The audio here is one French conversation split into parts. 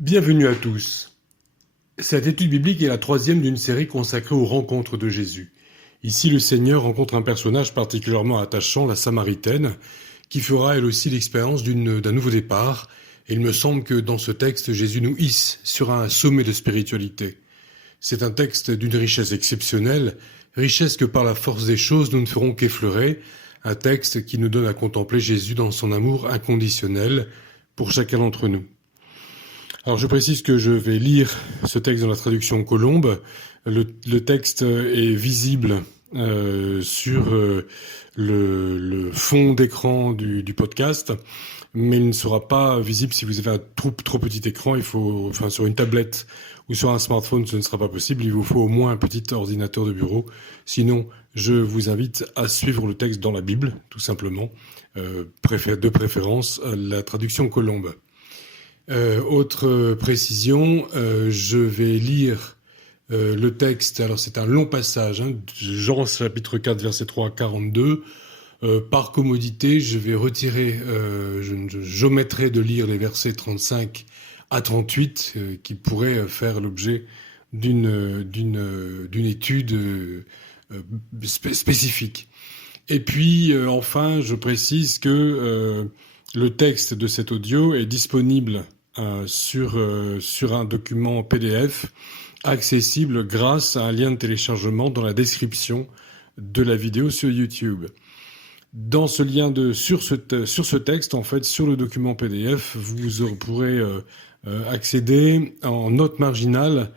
Bienvenue à tous. Cette étude biblique est la troisième d'une série consacrée aux rencontres de Jésus. Ici, le Seigneur rencontre un personnage particulièrement attachant, la Samaritaine, qui fera elle aussi l'expérience d'un nouveau départ. Et il me semble que dans ce texte, Jésus nous hisse sur un sommet de spiritualité. C'est un texte d'une richesse exceptionnelle, richesse que par la force des choses nous ne ferons qu'effleurer, un texte qui nous donne à contempler Jésus dans son amour inconditionnel pour chacun d'entre nous. Alors je précise que je vais lire ce texte dans la traduction Colombe. Le texte est visible sur le fond d'écran du podcast, mais il ne sera pas visible si vous avez un trop petit écran. Sur une tablette ou sur un smartphone, ce ne sera pas possible. Il vous faut au moins un petit ordinateur de bureau. Sinon, je vous invite à suivre le texte dans la Bible, tout simplement, de préférence la traduction Colombe. Autre précision, je vais lire le texte. Alors c'est un long passage, Jean chapitre 4 verset 3 à 42. Par commodité, je vais retirer, j'omettrai de lire les versets 35 à 38 qui pourraient faire l'objet d'une étude spécifique. Et puis enfin, je précise que le texte de cet audio est disponible sur un document PDF accessible grâce à un lien de téléchargement dans la description de la vidéo sur YouTube. Dans ce lien sur ce texte, en fait, sur le document PDF, vous pourrez accéder en note marginale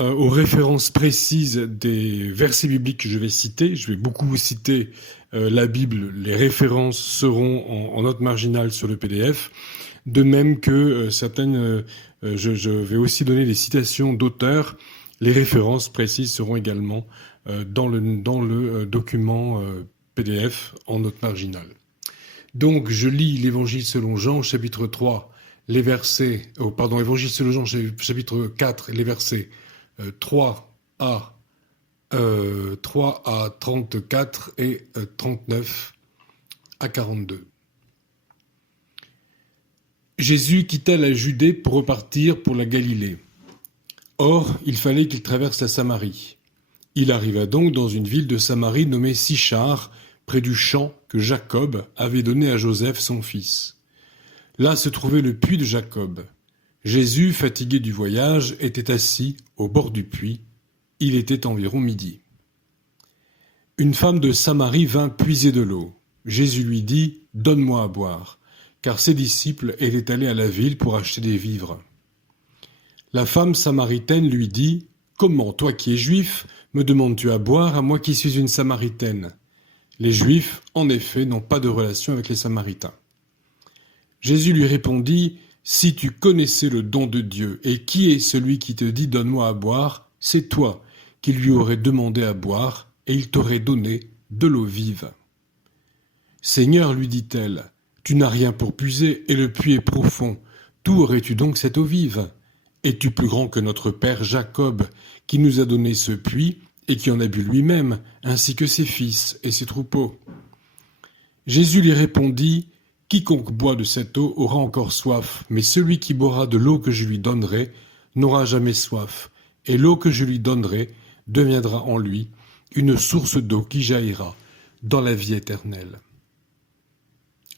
aux références précises des versets bibliques que je vais citer. Je vais beaucoup citer la Bible. Les références seront en note marginale sur le PDF. De même que je vais aussi donner des citations d'auteurs. Les références précises seront également dans le document PDF en note marginale. Donc, je lis l'Évangile selon Jean, chapitre 3, Évangile selon Jean, chapitre 4, les versets 3 à 34 et 39 à 42. Jésus quitta la Judée pour repartir pour la Galilée. Or, il fallait qu'il traverse la Samarie. Il arriva donc dans une ville de Samarie nommée Sichar, près du champ que Jacob avait donné à Joseph son fils. Là se trouvait le puits de Jacob. Jésus, fatigué du voyage, était assis au bord du puits. Il était environ midi. Une femme de Samarie vint puiser de l'eau. Jésus lui dit « Donne-moi à boire », car ses disciples étaient allés à la ville pour acheter des vivres. La femme samaritaine lui dit « Comment, toi qui es juif, me demandes-tu à boire à moi qui suis une Samaritaine ?» Les Juifs, en effet, n'ont pas de relation avec les Samaritains. Jésus lui répondit « Si tu connaissais le don de Dieu, et qui est celui qui te dit « Donne-moi à boire », c'est toi qui lui aurais demandé à boire, et il t'aurait donné de l'eau vive. « Seigneur, lui dit-elle, tu n'as rien pour puiser, et le puits est profond. D'où aurais-tu donc cette eau vive ? Es-tu plus grand que notre père Jacob, qui nous a donné ce puits, et qui en a bu lui-même, ainsi que ses fils et ses troupeaux ?» Jésus lui répondit « Quiconque boit de cette eau aura encore soif, mais celui qui boira de l'eau que je lui donnerai n'aura jamais soif, et l'eau que je lui donnerai deviendra en lui une source d'eau qui jaillira dans la vie éternelle. »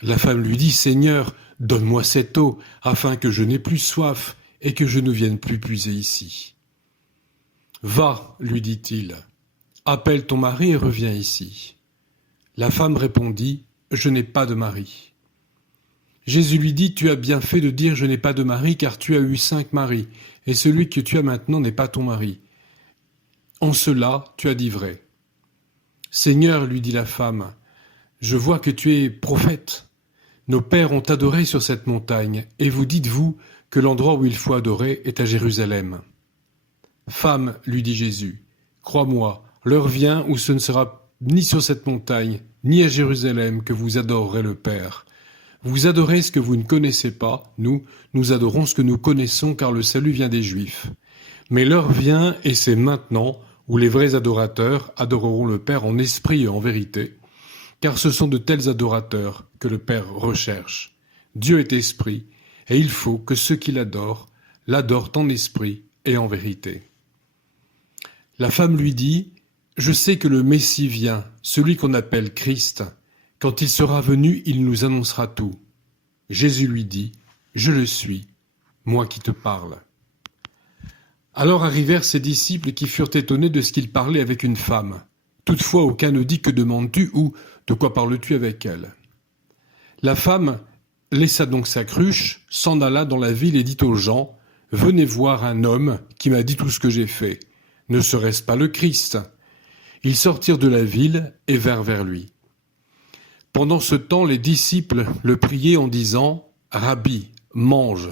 La femme lui dit « Seigneur, donne-moi cette eau, afin que je n'ai plus soif et que je ne vienne plus puiser ici. » « Va, lui dit-il, appelle ton mari et reviens ici. » La femme répondit « Je n'ai pas de mari. » Jésus lui dit « Tu as bien fait de dire « Je n'ai pas de mari » car tu as eu 5 maris, et celui que tu as maintenant n'est pas ton mari. En cela, tu as dit vrai. »« Seigneur, lui dit la femme, je vois que tu es prophète. Nos pères ont adoré sur cette montagne, et vous dites-vous que l'endroit où il faut adorer est à Jérusalem. » « Femme, lui dit Jésus, crois-moi, l'heure vient où ce ne sera ni sur cette montagne, ni à Jérusalem que vous adorerez le Père. Vous adorez ce que vous ne connaissez pas, nous adorons ce que nous connaissons car le salut vient des Juifs. Mais l'heure vient, et c'est maintenant, où les vrais adorateurs adoreront le Père en esprit et en vérité, car ce sont de tels adorateurs que le Père recherche. Dieu est esprit, et il faut que ceux qui l'adorent l'adorent en esprit et en vérité. La femme lui dit : Je sais que le Messie vient, celui qu'on appelle Christ. Quand il sera venu, il nous annoncera tout. Jésus lui dit : Je le suis, moi qui te parle. Alors arrivèrent ses disciples qui furent étonnés de ce qu'il parlait avec une femme. Toutefois, aucun ne dit : Que demandes-tu ou de quoi parles-tu avec elle ? La femme laissa donc sa cruche, s'en alla dans la ville et dit aux gens : Venez voir un homme qui m'a dit tout ce que j'ai fait. Ne serait-ce pas le Christ ? Ils sortirent de la ville et vinrent vers lui. Pendant ce temps, les disciples le priaient en disant : Rabbi, mange.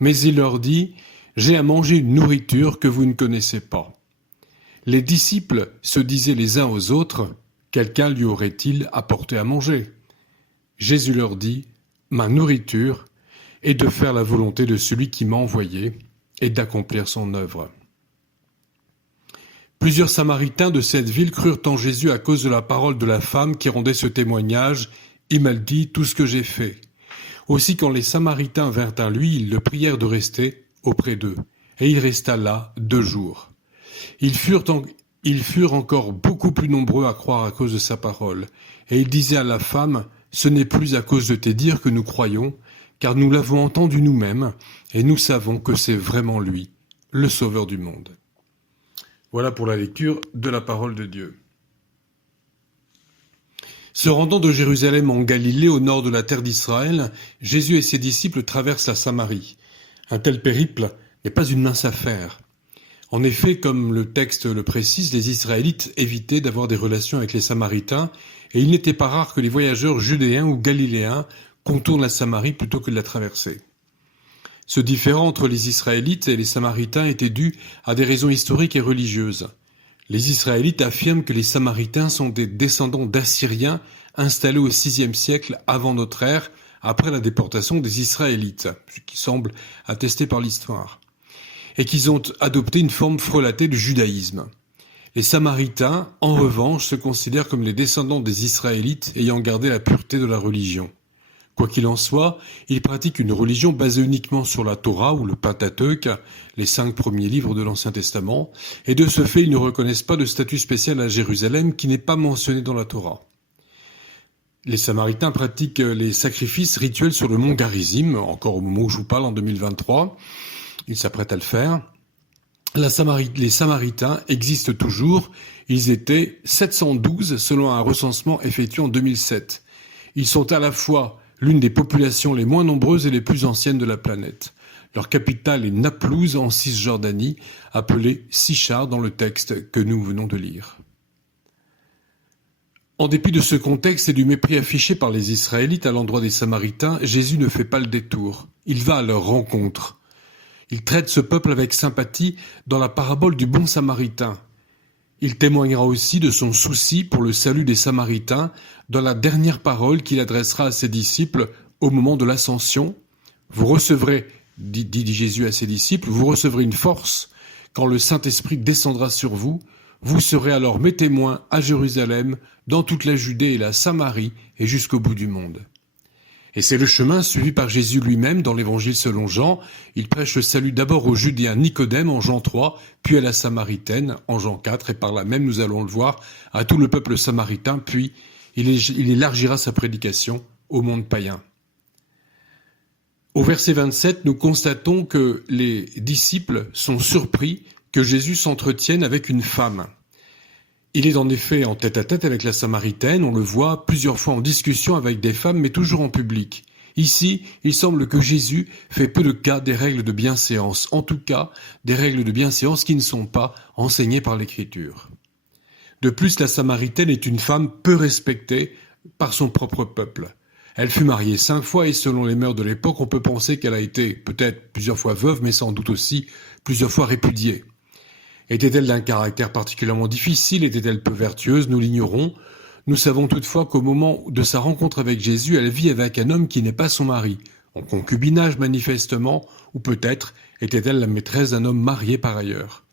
Mais il leur dit : J'ai à manger une nourriture que vous ne connaissez pas. Les disciples se disaient les uns aux autres : Quelqu'un lui aurait-il apporté à manger ? Jésus leur dit : Ma nourriture est de faire la volonté de celui qui m'a envoyé et d'accomplir son œuvre. Plusieurs Samaritains de cette ville crurent en Jésus à cause de la parole de la femme qui rendait ce témoignage : Il m'a dit tout ce que j'ai fait. Aussi, quand les Samaritains vinrent à lui, ils le prièrent de rester auprès d'eux. Et il resta là 2 jours. Ils furent encore beaucoup plus nombreux à croire à cause de sa parole. Et il disait à la femme : Ce n'est plus à cause de tes dires que nous croyons, car nous l'avons entendu nous-mêmes, et nous savons que c'est vraiment lui, le Sauveur du monde. Voilà pour la lecture de la parole de Dieu. Se rendant de Jérusalem en Galilée, au nord de la terre d'Israël, Jésus et ses disciples traversent la Samarie. Un tel périple n'est pas une mince affaire. En effet, comme le texte le précise, les Israélites évitaient d'avoir des relations avec les Samaritains, et il n'était pas rare que les voyageurs judéens ou galiléens contournent la Samarie plutôt que de la traverser. Ce différend entre les Israélites et les Samaritains était dû à des raisons historiques et religieuses. Les Israélites affirment que les Samaritains sont des descendants d'Assyriens installés au VIe siècle avant notre ère, après la déportation des Israélites, ce qui semble attesté par l'histoire, et qu'ils ont adopté une forme frelatée du judaïsme. Les Samaritains, en revanche, se considèrent comme les descendants des Israélites ayant gardé la pureté de la religion. Quoi qu'il en soit, ils pratiquent une religion basée uniquement sur la Torah ou le Pentateuque, les 5 premiers livres de l'Ancien Testament, et de ce fait, ils ne reconnaissent pas de statut spécial à Jérusalem qui n'est pas mentionné dans la Torah. Les Samaritains pratiquent les sacrifices rituels sur le mont Garizim, encore au moment où je vous parle en 2023. Ils s'apprêtent à le faire. Les Samaritains existent toujours. Ils étaient 712 selon un recensement effectué en 2007. Ils sont à la fois l'une des populations les moins nombreuses et les plus anciennes de la planète. Leur capitale est Naplouse en Cisjordanie, appelée Sichar dans le texte que nous venons de lire. En dépit de ce contexte et du mépris affiché par les Israélites à l'endroit des Samaritains, Jésus ne fait pas le détour. Il va à leur rencontre. Il traite ce peuple avec sympathie dans la parabole du bon Samaritain. Il témoignera aussi de son souci pour le salut des Samaritains dans la dernière parole qu'il adressera à ses disciples au moment de l'ascension. Vous recevrez, dit Jésus à ses disciples, vous recevrez une force quand le Saint-Esprit descendra sur vous. Vous serez alors mes témoins à Jérusalem, dans toute la Judée et la Samarie et jusqu'au bout du monde. Et c'est le chemin suivi par Jésus lui-même dans l'Évangile selon Jean. Il prêche le salut d'abord au Judéen Nicodème en Jean 3, puis à la Samaritaine en Jean 4, et par là même, nous allons le voir, à tout le peuple samaritain, puis il élargira sa prédication au monde païen. Au verset 27, nous constatons que les disciples sont surpris que Jésus s'entretienne avec une femme. Il est en effet en tête-à-tête avec la Samaritaine, on le voit plusieurs fois en discussion avec des femmes, mais toujours en public. Ici, il semble que Jésus fait peu de cas des règles de bienséance, en tout cas des règles de bienséance qui ne sont pas enseignées par l'Écriture. De plus, la Samaritaine est une femme peu respectée par son propre peuple. Elle fut mariée 5 fois et selon les mœurs de l'époque, on peut penser qu'elle a été peut-être plusieurs fois veuve, mais sans doute aussi plusieurs fois répudiée. Était-elle d'un caractère particulièrement difficile? Était-elle peu vertueuse? Nous l'ignorons. Nous savons toutefois qu'au moment de sa rencontre avec Jésus, elle vit avec un homme qui n'est pas son mari, en concubinage manifestement, ou peut-être était-elle la maîtresse d'un homme marié par ailleurs.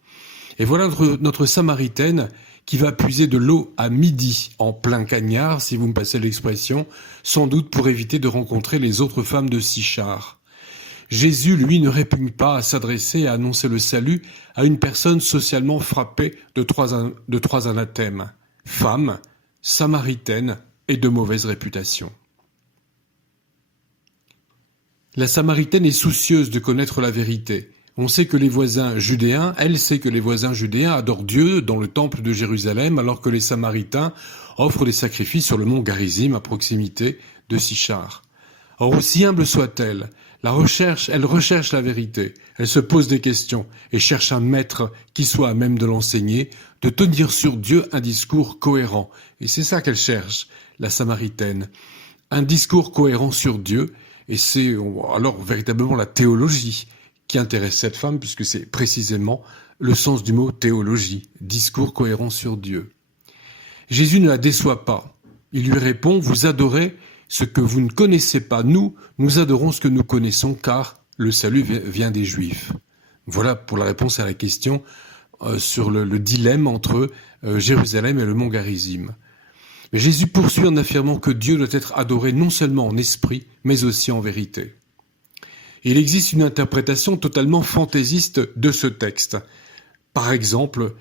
Et voilà notre Samaritaine qui va puiser de l'eau à midi, en plein cagnard, si vous me passez l'expression, sans doute pour éviter de rencontrer les autres femmes de Sichar. Jésus, lui, ne répugne pas à s'adresser et à annoncer le salut à une personne socialement frappée de trois anathèmes: femme, samaritaine et de mauvaise réputation. La Samaritaine est soucieuse de connaître la vérité. Elle sait que les voisins judéens adorent Dieu dans le temple de Jérusalem, alors que les Samaritains offrent des sacrifices sur le mont Garizim, à proximité de Sichar. Or, aussi humble soit-elle, elle recherche la vérité, elle se pose des questions et cherche un maître qui soit à même de l'enseigner, de tenir sur Dieu un discours cohérent. Et c'est ça qu'elle cherche, la Samaritaine. Un discours cohérent sur Dieu, et c'est alors véritablement la théologie qui intéresse cette femme, puisque c'est précisément le sens du mot théologie, discours cohérent sur Dieu. Jésus ne la déçoit pas. Il lui répond: vous adorez ce que vous ne connaissez pas. Nous adorons ce que nous connaissons, car le salut vient des Juifs. Voilà pour la réponse à la question sur le dilemme entre Jérusalem et le mont Garizim. Mais Jésus poursuit en affirmant que Dieu doit être adoré non seulement en esprit, mais aussi en vérité. Il existe une interprétation totalement fantaisiste de ce texte. Par exemple,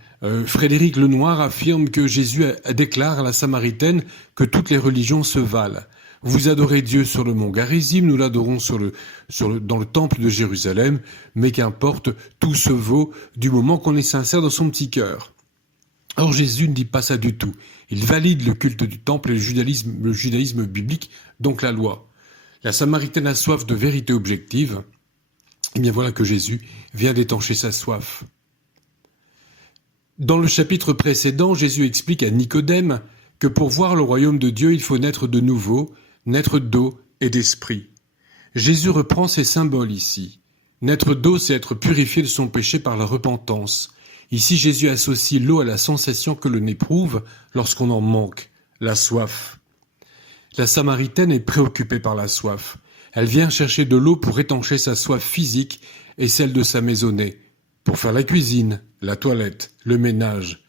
Frédéric Lenoir affirme que Jésus déclare à la Samaritaine que toutes les religions se valent. Vous adorez Dieu sur le mont Garizim, nous l'adorons dans le temple de Jérusalem, mais qu'importe, tout se vaut du moment qu'on est sincère dans son petit cœur. Or Jésus ne dit pas ça du tout. Il valide le culte du temple et le judaïsme biblique, donc la loi. La Samaritaine a soif de vérité objective. Et bien voilà que Jésus vient d'étancher sa soif. Dans le chapitre précédent, Jésus explique à Nicodème que pour voir le royaume de Dieu, il faut naître de nouveau, naître d'eau et d'esprit. Jésus reprend ces symboles ici. Naître d'eau, c'est être purifié de son péché par la repentance. Ici, Jésus associe l'eau à la sensation que l'on éprouve lorsqu'on en manque, la soif. La Samaritaine est préoccupée par la soif. Elle vient chercher de l'eau pour étancher sa soif physique et celle de sa maisonnée, pour faire la cuisine, la toilette, le ménage.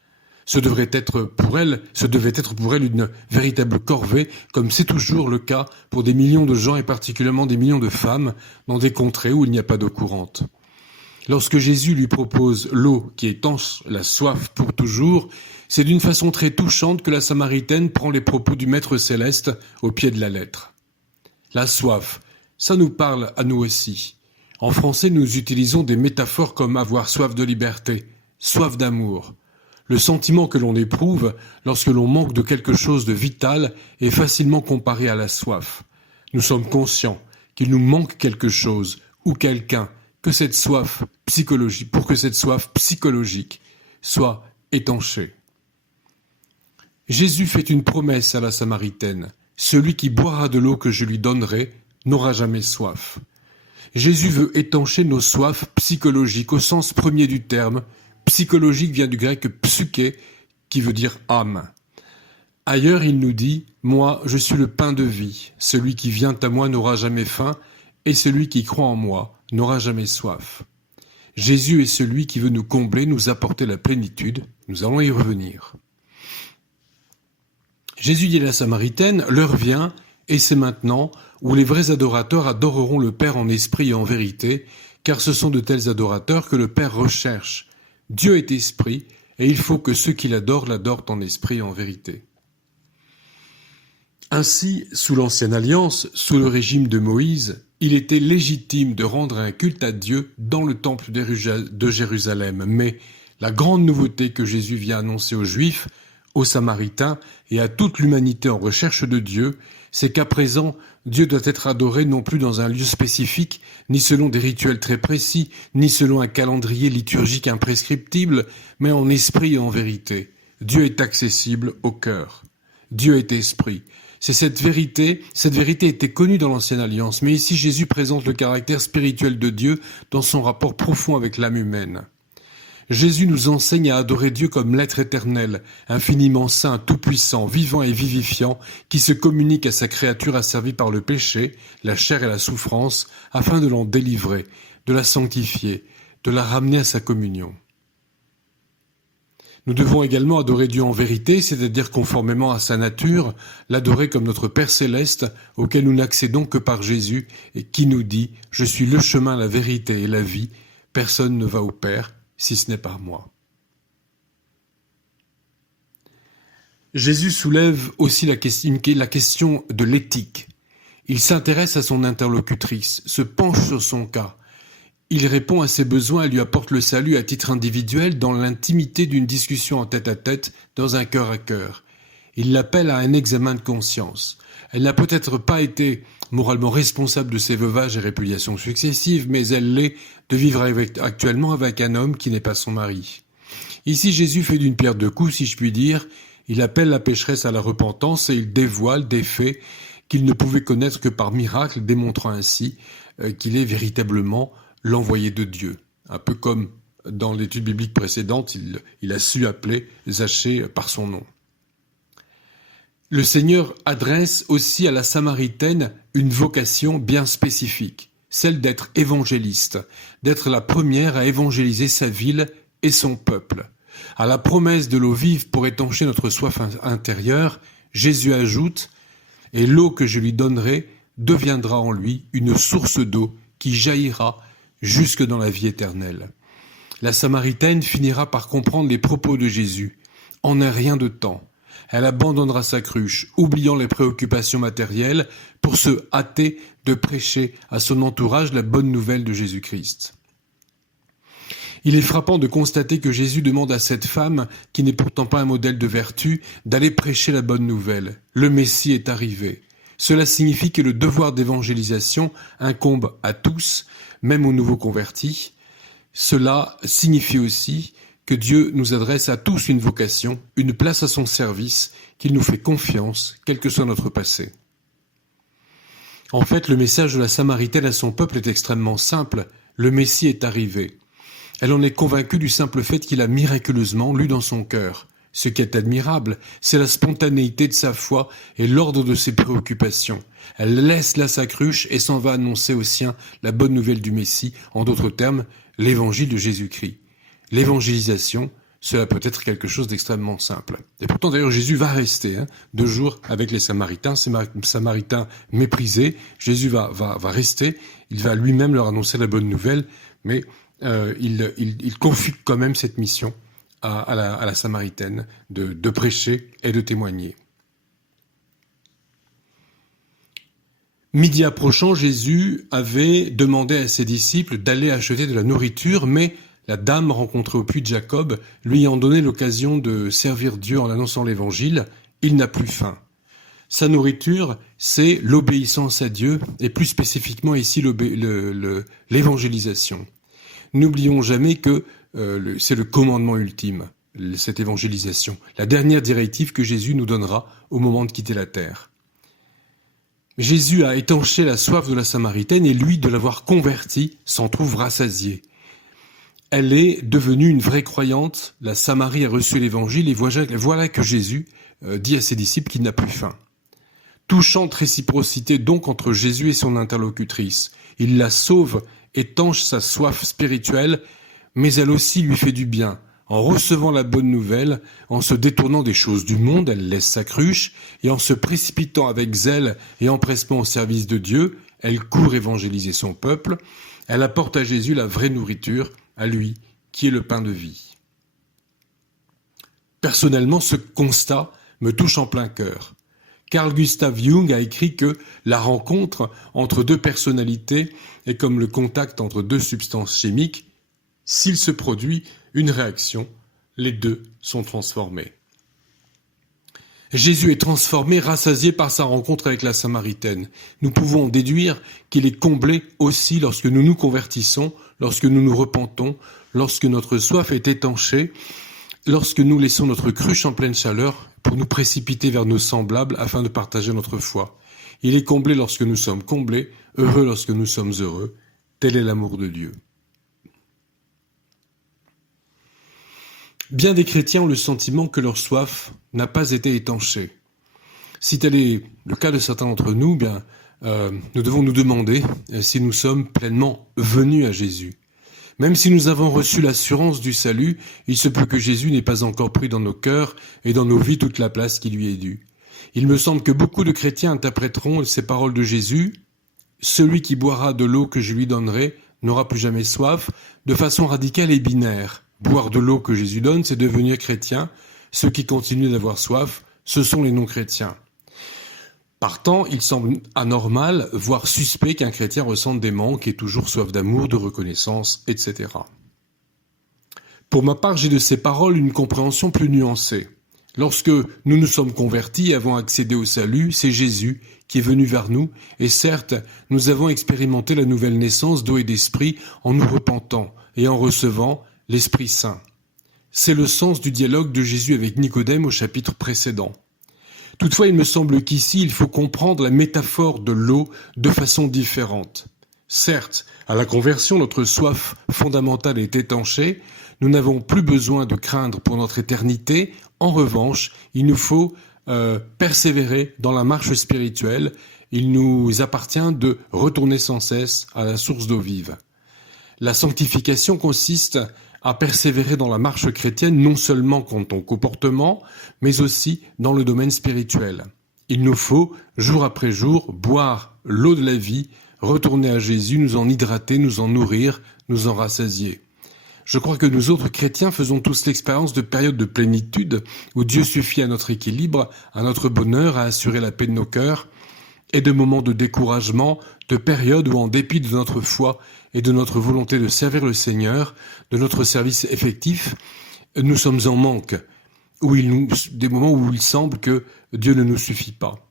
Ce devait être pour elle une véritable corvée, comme c'est toujours le cas pour des millions de gens et particulièrement des millions de femmes dans des contrées où il n'y a pas d'eau courante. Lorsque Jésus lui propose l'eau qui étanche la soif pour toujours, c'est d'une façon très touchante que la Samaritaine prend les propos du Maître céleste au pied de la lettre. La soif, ça nous parle à nous aussi. En français, nous utilisons des métaphores comme avoir soif de liberté, soif d'amour. Le sentiment que l'on éprouve lorsque l'on manque de quelque chose de vital est facilement comparé à la soif. Nous sommes conscients qu'il nous manque quelque chose ou quelqu'un, pour que cette soif psychologique soit étanchée. Jésus fait une promesse à la Samaritaine. Celui qui boira de l'eau que je lui donnerai n'aura jamais soif. Jésus veut étancher nos soifs psychologiques au sens premier du terme. Psychologique vient du grec psyché, qui veut dire âme. Ailleurs, il nous dit « Moi, je suis le pain de vie. Celui qui vient à moi n'aura jamais faim, et celui qui croit en moi n'aura jamais soif. » Jésus est celui qui veut nous combler, nous apporter la plénitude. Nous allons y revenir. Jésus dit à la Samaritaine, l'heure vient, et c'est maintenant, où les vrais adorateurs adoreront le Père en esprit et en vérité, car ce sont de tels adorateurs que le Père recherche. Dieu est esprit, et il faut que ceux qui l'adorent en esprit et en vérité. Ainsi, sous l'Ancienne Alliance, sous le régime de Moïse, il était légitime de rendre un culte à Dieu dans le temple de Jérusalem. Mais la grande nouveauté que Jésus vient annoncer aux Juifs, aux Samaritains et à toute l'humanité en recherche de Dieu, c'est qu'à présent, Dieu doit être adoré non plus dans un lieu spécifique, ni selon des rituels très précis, ni selon un calendrier liturgique imprescriptible, mais en esprit et en vérité. Dieu est accessible au cœur. Dieu est esprit. C'est cette vérité était connue dans l'Ancienne Alliance, mais ici Jésus présente le caractère spirituel de Dieu dans son rapport profond avec l'âme humaine. Jésus nous enseigne à adorer Dieu comme l'être éternel, infiniment saint, tout-puissant, vivant et vivifiant, qui se communique à sa créature asservie par le péché, la chair et la souffrance, afin de l'en délivrer, de la sanctifier, de la ramener à sa communion. Nous devons également adorer Dieu en vérité, c'est-à-dire conformément à sa nature, l'adorer comme notre Père céleste, auquel nous n'accédons que par Jésus, et qui nous dit « Je suis le chemin, la vérité et la vie, personne ne va au Père si ce n'est par moi ». Jésus soulève aussi la question de l'éthique. Il s'intéresse à son interlocutrice, se penche sur son cas. Il répond à ses besoins et lui apporte le salut à titre individuel dans l'intimité d'une discussion en tête-à-tête, dans un cœur à cœur. Il l'appelle à un examen de conscience. Elle n'a peut-être pas été moralement responsable de ses veuvages et répudiations successives, mais elle l'est de vivre actuellement avec un homme qui n'est pas son mari. Ici, Jésus fait d'une pierre deux coups, si je puis dire. Il appelle la pécheresse à la repentance et il dévoile des faits qu'il ne pouvait connaître que par miracle, démontrant ainsi qu'il est véritablement l'envoyé de Dieu. Un peu comme dans l'étude biblique précédente, il a su appeler Zachée par son nom. Le Seigneur adresse aussi à la Samaritaine une vocation bien spécifique, celle d'être évangéliste, d'être la première à évangéliser sa ville et son peuple. À la promesse de l'eau vive pour étancher notre soif intérieure, Jésus ajoute « Et l'eau que je lui donnerai deviendra en lui une source d'eau qui jaillira jusque dans la vie éternelle. » La Samaritaine finira par comprendre les propos de Jésus. En un rien de temps, elle abandonnera sa cruche, oubliant les préoccupations matérielles, pour se hâter de prêcher à son entourage la bonne nouvelle de Jésus-Christ. Il est frappant de constater que Jésus demande à cette femme, qui n'est pourtant pas un modèle de vertu, d'aller prêcher la bonne nouvelle. Le Messie est arrivé. Cela signifie que le devoir d'évangélisation incombe à tous, même aux nouveaux convertis. Cela signifie aussi que Dieu nous adresse à tous une vocation, une place à son service, qu'il nous fait confiance, quel que soit notre passé. En fait, le message de la Samaritaine à son peuple est extrêmement simple. Le Messie est arrivé. Elle en est convaincue du simple fait qu'il a miraculeusement lu dans son cœur. Ce qui est admirable, c'est la spontanéité de sa foi et l'ordre de ses préoccupations. Elle laisse là sa cruche et s'en va annoncer aux siens la bonne nouvelle du Messie, en d'autres termes, l'évangile de Jésus-Christ. L'évangélisation, cela peut être quelque chose d'extrêmement simple. Et pourtant, d'ailleurs, Jésus va rester 2 jours avec les Samaritains, ces Samaritains méprisés. Jésus va rester, il va lui-même leur annoncer la bonne nouvelle, mais il confie quand même cette mission à la Samaritaine de prêcher et de témoigner. Midi approchant, Jésus avait demandé à ses disciples d'aller acheter de la nourriture, mais la dame rencontrée au puits de Jacob lui ayant donné l'occasion de servir Dieu en annonçant l'évangile, il n'a plus faim. Sa nourriture, c'est l'obéissance à Dieu, et plus spécifiquement ici l'évangélisation. N'oublions jamais que c'est le commandement ultime, cette évangélisation, la dernière directive que Jésus nous donnera au moment de quitter la terre. Jésus a étanché la soif de la Samaritaine et lui, de l'avoir convertie, s'en trouve rassasié. Elle est devenue une vraie croyante, la Samarie a reçu l'évangile et voilà que Jésus dit à ses disciples qu'il n'a plus faim. Touchante réciprocité donc entre Jésus et son interlocutrice. Il la sauve, étanche sa soif spirituelle, mais elle aussi lui fait du bien. En recevant la bonne nouvelle, en se détournant des choses du monde, elle laisse sa cruche, et en se précipitant avec zèle et empressement au service de Dieu, elle court évangéliser son peuple. Elle apporte à Jésus la vraie nourriture, à lui, qui est le pain de vie. Personnellement, ce constat me touche en plein cœur. Carl Gustav Jung a écrit que la rencontre entre 2 personnalités est comme le contact entre 2 substances chimiques. S'il se produit une réaction, les 2 sont transformés. Jésus est transformé, rassasié par sa rencontre avec la Samaritaine. Nous pouvons en déduire qu'il est comblé aussi lorsque nous nous convertissons, lorsque nous nous repentons, lorsque notre soif est étanchée, lorsque nous laissons notre cruche en pleine chaleur pour nous précipiter vers nos semblables afin de partager notre foi. Il est comblé lorsque nous sommes comblés, heureux lorsque nous sommes heureux. Tel est l'amour de Dieu. Bien des chrétiens ont le sentiment que leur soif n'a pas été étanchée. Si tel est le cas de certains d'entre nous, nous devons nous demander si nous sommes pleinement venus à Jésus. Même si nous avons reçu l'assurance du salut, il se peut que Jésus n'ait pas encore pris dans nos cœurs et dans nos vies toute la place qui lui est due. Il me semble que beaucoup de chrétiens interpréteront ces paroles de Jésus « Celui qui boira de l'eau que je lui donnerai n'aura plus jamais soif » de façon radicale et binaire. Boire de l'eau que Jésus donne, c'est devenir chrétien. Ceux qui continuent d'avoir soif, ce sont les non-chrétiens. Partant, il semble anormal, voire suspect qu'un chrétien ressente des manques et toujours soif d'amour, de reconnaissance, etc. Pour ma part, j'ai de ces paroles une compréhension plus nuancée. Lorsque nous nous sommes convertis et avons accédé au salut, c'est Jésus qui est venu vers nous, et certes, nous avons expérimenté la nouvelle naissance d'eau et d'esprit en nous repentant et en recevant l'Esprit Saint. C'est le sens du dialogue de Jésus avec Nicodème au chapitre précédent. Toutefois, il me semble qu'ici, il faut comprendre la métaphore de l'eau de façon différente. Certes, à la conversion, notre soif fondamentale est étanchée, nous n'avons plus besoin de craindre pour notre éternité. En revanche, il nous faut persévérer dans la marche spirituelle. Il nous appartient de retourner sans cesse à la source d'eau vive. La sanctification consiste à persévérer dans la marche chrétienne non seulement quant au comportement, mais aussi dans le domaine spirituel. Il nous faut, jour après jour, boire l'eau de la vie, retourner à Jésus, nous en hydrater, nous en nourrir, nous en rassasier. Je crois que nous autres chrétiens faisons tous l'expérience de périodes de plénitude où Dieu suffit à notre équilibre, à notre bonheur, à assurer la paix de nos cœurs, et de moments de découragement, de périodes où en dépit de notre foi et de notre volonté de servir le Seigneur, de notre service effectif, nous sommes en manque, des moments où il semble que Dieu ne nous suffit pas.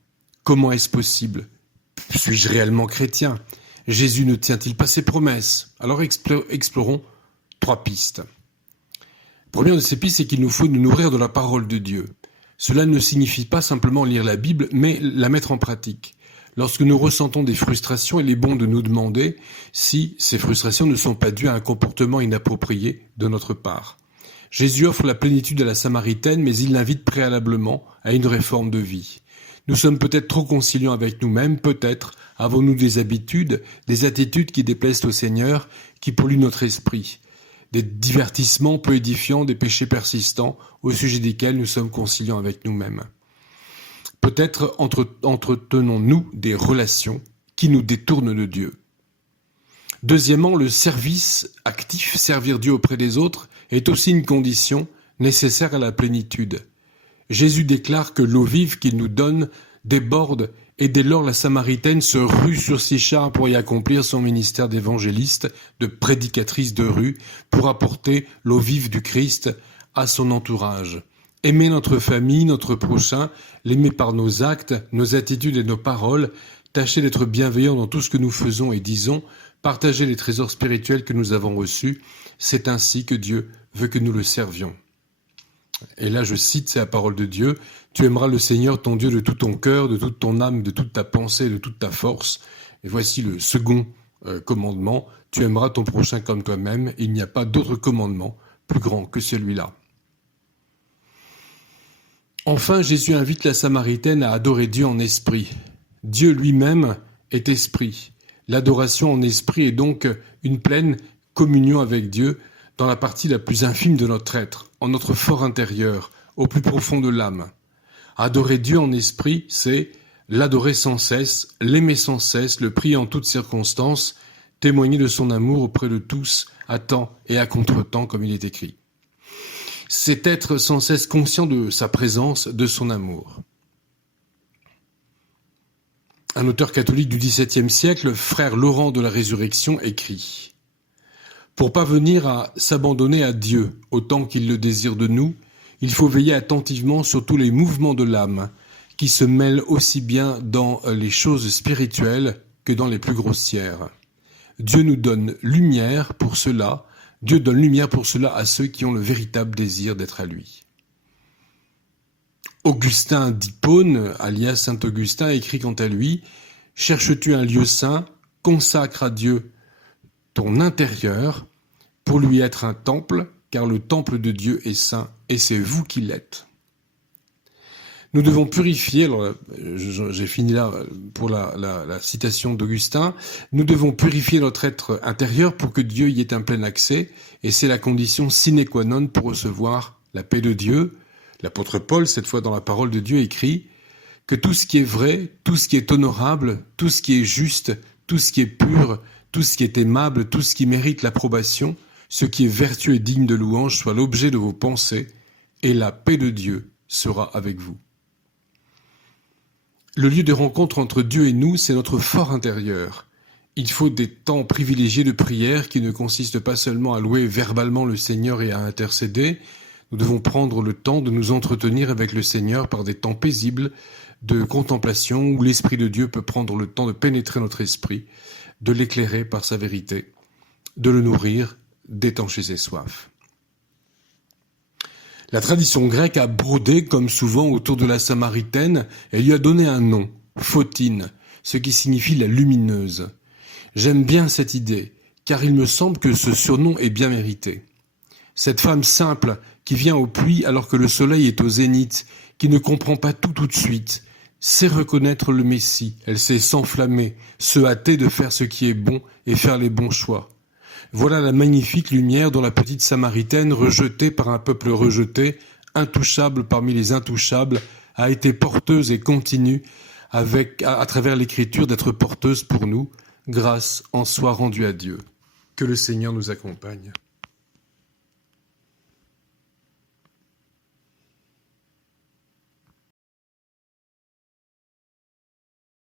Comment est-ce possible ? Suis-je réellement chrétien ? Jésus ne tient-il pas ses promesses ? Alors explorons 3 pistes. La première de ces pistes, c'est qu'il nous faut nous nourrir de la parole de Dieu. Cela ne signifie pas simplement lire la Bible, mais la mettre en pratique. Lorsque nous ressentons des frustrations, il est bon de nous demander si ces frustrations ne sont pas dues à un comportement inapproprié de notre part. Jésus offre la plénitude à la Samaritaine, mais il l'invite préalablement à une réforme de vie. Nous sommes peut-être trop conciliants avec nous-mêmes, peut-être avons-nous des habitudes, des attitudes qui déplaisent au Seigneur, qui polluent notre esprit. Des divertissements peu édifiants, des péchés persistants, au sujet desquels nous sommes conciliants avec nous-mêmes. Peut-être entretenons-nous des relations qui nous détournent de Dieu. Deuxièmement, le service actif, servir Dieu auprès des autres, est aussi une condition nécessaire à la plénitude. Jésus déclare que l'eau vive qu'il nous donne déborde, et dès lors la Samaritaine se rue sur Sychar pour y accomplir son ministère d'évangéliste, de prédicatrice de rue, pour apporter l'eau vive du Christ à son entourage. Aimer notre famille, notre prochain, l'aimer par nos actes, nos attitudes et nos paroles, tâcher d'être bienveillants dans tout ce que nous faisons et disons, partager les trésors spirituels que nous avons reçus, c'est ainsi que Dieu veut que nous le servions. Et là, je cite, c'est la parole de Dieu, « Tu aimeras le Seigneur ton Dieu de tout ton cœur, de toute ton âme, de toute ta pensée, de toute ta force. » Et voici le second commandement, « Tu aimeras ton prochain comme toi-même. » Il n'y a pas d'autre commandement plus grand que celui-là. Enfin, Jésus invite la Samaritaine à adorer Dieu en esprit. Dieu lui-même est esprit. L'adoration en esprit est donc une pleine communion avec Dieu dans la partie la plus infime de notre être, en notre fort intérieur, au plus profond de l'âme. Adorer Dieu en esprit, c'est l'adorer sans cesse, l'aimer sans cesse, le prier en toutes circonstances, témoigner de son amour auprès de tous, à temps et à contre-temps, comme il est écrit. C'est être sans cesse conscient de sa présence, de son amour. Un auteur catholique du XVIIe siècle, frère Laurent de la Résurrection, écrit « Pour parvenir à s'abandonner à Dieu autant qu'il le désire de nous, il faut veiller attentivement sur tous les mouvements de l'âme qui se mêlent aussi bien dans les choses spirituelles que dans les plus grossières. Dieu nous donne lumière pour cela, Dieu donne lumière pour cela à ceux qui ont le véritable désir d'être à lui. » Augustin d'Hippone, alias Saint-Augustin, écrit quant à lui « Cherches-tu un lieu saint, consacre à Dieu ton intérieur pour lui être un temple, car le temple de Dieu est saint, et c'est vous qui l'êtes. » Nous devons purifier, alors j'ai fini là pour la citation d'Augustin, nous devons purifier notre être intérieur pour que Dieu y ait un plein accès, et c'est la condition sine qua non pour recevoir la paix de Dieu. L'apôtre Paul, cette fois dans la parole de Dieu, écrit que tout ce qui est vrai, tout ce qui est honorable, tout ce qui est juste, tout ce qui est pur, tout ce qui est aimable, tout ce qui mérite l'approbation, ce qui est vertueux et digne de louange soit l'objet de vos pensées, et la paix de Dieu sera avec vous. Le lieu de rencontre entre Dieu et nous, c'est notre fort intérieur. Il faut des temps privilégiés de prière qui ne consistent pas seulement à louer verbalement le Seigneur et à intercéder. Nous devons prendre le temps de nous entretenir avec le Seigneur par des temps paisibles de contemplation où l'Esprit de Dieu peut prendre le temps de pénétrer notre esprit, de l'éclairer par sa vérité, de le nourrir, d'étancher ses soifs. La tradition grecque a brodé, comme souvent, autour de la Samaritaine et lui a donné un nom, Photine, ce qui signifie la lumineuse. J'aime bien cette idée, car il me semble que ce surnom est bien mérité. Cette femme simple, qui vient au puits alors que le soleil est au zénith, qui ne comprend pas tout de suite, sait reconnaître le Messie, elle sait s'enflammer, se hâter de faire ce qui est bon et faire les bons choix. Voilà la magnifique lumière dont la petite Samaritaine, rejetée par un peuple rejeté, intouchable parmi les intouchables, a été porteuse et continue, à travers l'écriture, d'être porteuse pour nous, grâce en soi rendue à Dieu. Que le Seigneur nous accompagne.